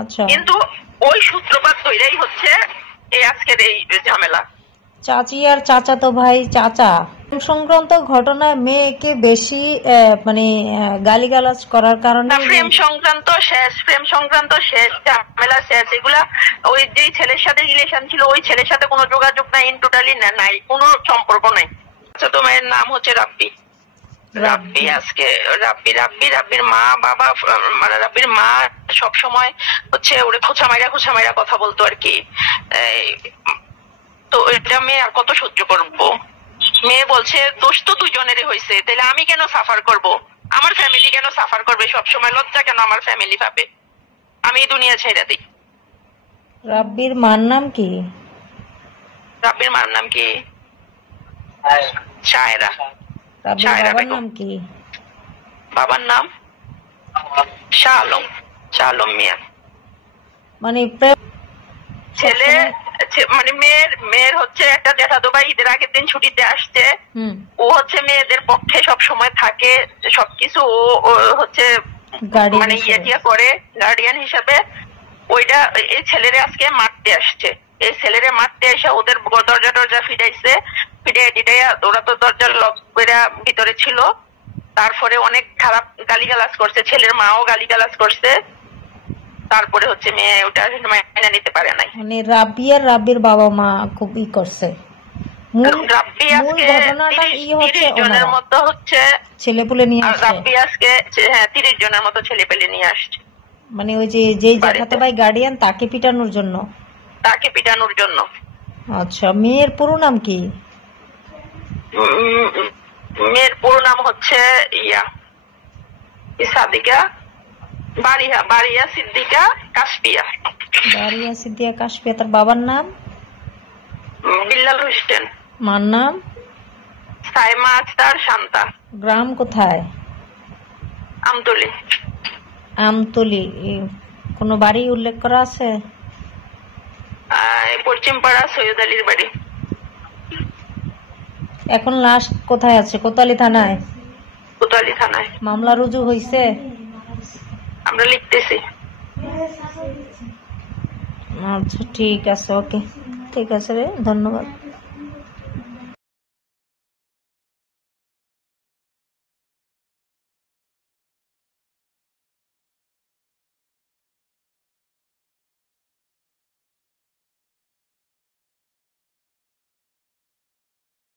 আচ্ছা, কিন্তু ওই সূত্রপাত ধরেই হচ্ছে এই আজকের এই ঝামেলা। চাচি আর চাচাতো ভাই চাচা সংক্রান্ত ঘটনায় মেয়েকে বেশি মানে গালিগালাজ করার কারণে প্রেম সংক্রান্ত শেষ ঝামেলা শেষ। এগুলা ওই যে ছেলের সাথে রিলেশন ছিল ওই ছেলের সাথে কোনো যোগাযোগ নাই, টোটালি নাই, কোনো সম্পর্ক নাই। আচ্ছা, তোমার নাম হচ্ছে রাব্বি। রাব্বি আজকে রাব্বির মা বাবা, মানে রাব্বির মা সব সময় হচ্ছে ওরে খোঁচা মাইরা কথা বলতো আর কি। তো এটা মেয়ে আর কত সহ্য করবো? মেয়ে বলছে দোষ তো দুজনেরই হয়েছে, তাহলে আমি কেন সাফার করব? আমার ফ্যামিলি কেন সাফার করবে? সবসময় লজ্জা কেন আমার ফ্যামিলি পাবে? আমি দুনিয়া ছেড়ে দিই। রাব্বির মার নাম কি? রাব্বির মার নাম কি? শায়রা। রাব্বির বাবার নাম কি? বাবার নাম শাহ আলম মিয়া। মানে ছেলে মানে মেয়ের হচ্ছে একটা জ্যাঠাতো ভাই ঈদের আগের দিন ছুটিতে আসছে। ও হচ্ছে মেয়েদের পক্ষে সব সময় থাকে, সবকিছু ও হচ্ছে মানে ইয়ে করে গার্ডিয়ান হিসাবে। ওইটা এই ছেলেরে আজকে মারতে আসছে। এই ছেলেরে মারতে এসে ওদের দরজা ফিরাইছে, ফিরাইয়া ওরা তো দরজার লক করে ভিতরে ছিল। তারপরে অনেক খারাপ গালিগালাজ করছে, ছেলের মাও গালিগালাজ করছে। তারপরে হচ্ছে মেয়ে ওটা মেনে নিতে পারে নাই। মানে রাব্বি আর রাব্বির বাবা মা খুব করছে। রাব্বি আজকে 30 জনের মতো হচ্ছে ছেলেপুলে নিয়ে আসছে। রাব্বি আজকে 30 জনের মতো ছেলেপেলে নিয়ে আসছে। মানে ওই যে জ্যাঠাতো ভাই গার্ডিয়ান তাকে পিটানোর জন্য। আচ্ছা, মেয়ের পুরো নাম কি? মেয়ের পুরো নাম হচ্ছে সাদিকা বারিয়া সিদ্দিকা কাশপিয়া। তার বাবার নাম বিল্লাল হোসেন। মার নাম সাইমা আক্তার শান্তা। গ্রাম কোথায়? আমতলি। কোনো বাড়ি উল্লেখ করা আছে? পশ্চিমপাড়া সৈয়দ আলীর বাড়ি। এখন লাশ কোথায় আছে? কোতোয়ালি থানায়। মামলা রুজু হয়েছে? আমরা লিখতেছি। আচ্ছা, ঠিক আছে, ওকে, ঠিক আছে রে, ধন্যবাদ।